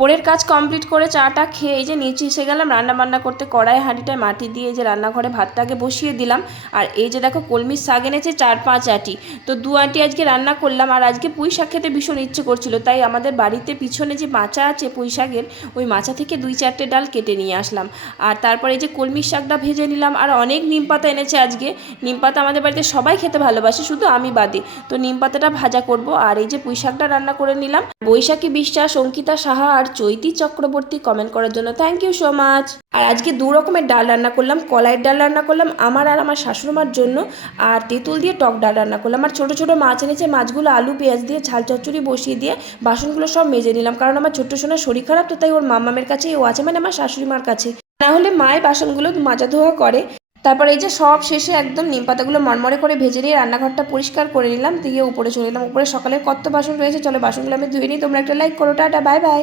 পরের কাজ কমপ্লিট করে চাটা খেয়ে এই যে নিচে এসে গেলাম রান্না বান্না করতে। কড়াই হাঁড়িটায় মাটি দিয়ে এই যে রান্নাঘরে ভাতটাকে বসিয়ে দিলাম। আর এই যে দেখো কলমির শাক এনেছে 4-5 আঁটি, তো 2 আঁটি আজকে রান্না করলাম। আর আজকে পুঁই শাক খেতে ভীষণ ইচ্ছে করছিল, তাই আমাদের বাড়িতে পিছনে যে মাচা আছে পুঁই শাকের, ওই মাচা থেকে 2-4টে ডাল কেটে নিয়ে আসলাম। আর তারপরে এই যে কলমির শাকটা ভেজে নিলাম। আর অনেক নিম পাতা এনেছে আজকে। নিম পাতা আমাদের বাড়িতে সবাই খেতে ভালোবাসে, শুধু আমি বাদে। তো নিম পাতাটা ভাজা করব। আর এই যে পুঁই শাকটা রান্না করে নিলাম। বৈশাখী বিশ্বাস, অঙ্কিতা সাহা আর চৈতি চক্রবর্তী কমেন্ট করার জন্য থ্যাংক ইউ সো মাচ। আর আজকে 2 রকমের ডাল রান্না করলাম। কলাইয়ের ডাল রান্না করলাম আমার আর আমার শাশুড়িমার জন্য, আর তেঁতুল দিয়ে টক ডাল রান্না করলাম। আর ছোটো ছোটো মাছ এনেছে, মাছগুলো আলু পেঁয়াজ দিয়ে ঝাল চচ্চড়ি বসিয়ে দিয়ে বাসনগুলো সব মেজে নিলাম, কারণ আমার ছোট্ট সোনার শরীর খারাপ, তো তাই ওর মামামের কাছেই ও আছে, মানে আমার শাশুড়িমার কাছে। না হলে মায়ের বাসনগুলো মাজা ধোয়া করে। তারপর এই যে সব শেষে একদম নিম পাতাগুলো মরমরে করে ভেজে নিয়ে রান্নাঘরটা পরিষ্কার করে নিলাম, দিয়ে উপরে চলে এলাম। উপরে সকালের কত বাসন রয়েছে, চলো বাসনগুলো আমি ধুয়ে নিই। তোমরা একটা লাইক করো। Tata, bye bye.